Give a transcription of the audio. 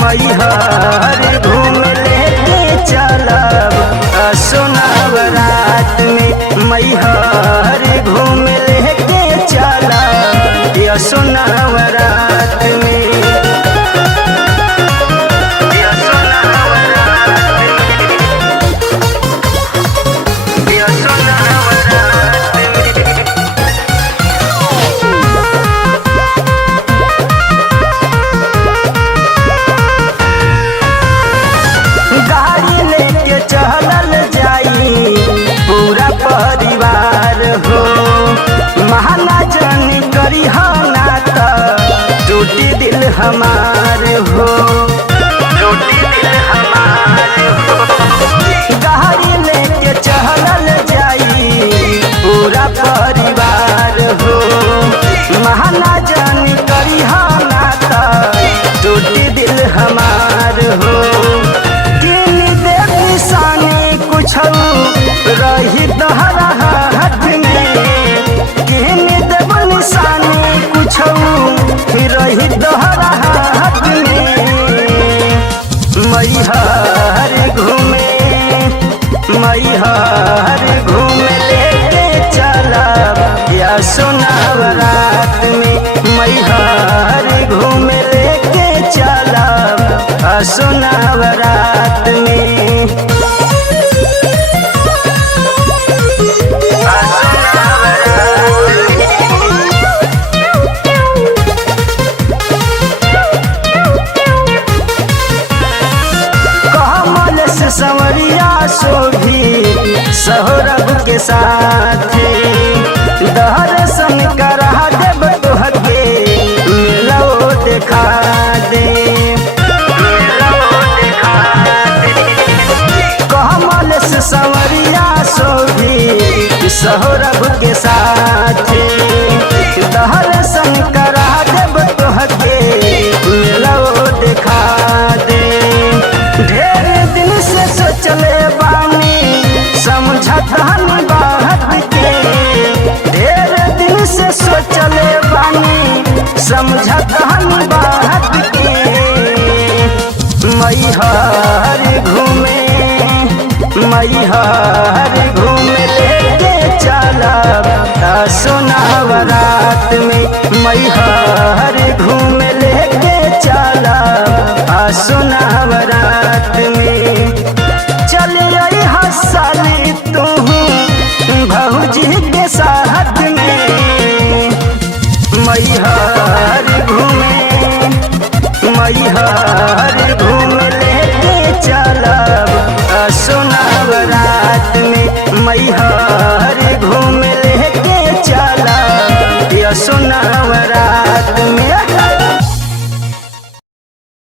मैहर घूम लेके चलब सोनाव रात में। मैहर घूम लेके चलब सोनाव रात में। गाड़ी लेके चलल जाई पूरा परिवार हो। महाराजन करी ना त टूटी दिल हमार हो, टूटी दिल हमार हो। गाड़ी लेके चलल जाई पूरा परिवार हो। महाराजन करी ना त टूटी दिल हमार हो। कुछ रही तोहरा हाथ में, किन देव निशानी कुछ रही तोहरा हाथ में। मैहर घूम लेके चलब या सोनाव रात में। मैहर घूम लेके चलब सोनाव रात में। संवरिया शोभी सौरभ के साथ दर्शन करा देव तोहके मिलो देखा दे, कमल से संवरिया शोभी सौरभ के साथ दर्शन करा देव तोहके मिलो देखा दे। ढेर दिन से सोचले बानी समझतानी बात के, ढेर दिन से सोचले बानी समझतानी बात के। मैहर घूम लेके चलब सोनाव रात में। मैहर घूम लेके चलब सोनाव रात में। चल आई हंसाली तू भौजी के साथ में। मैहर घूम लेके चलब सोनाव रात में। मैहर घूम लेके चलब सोनाव रात में।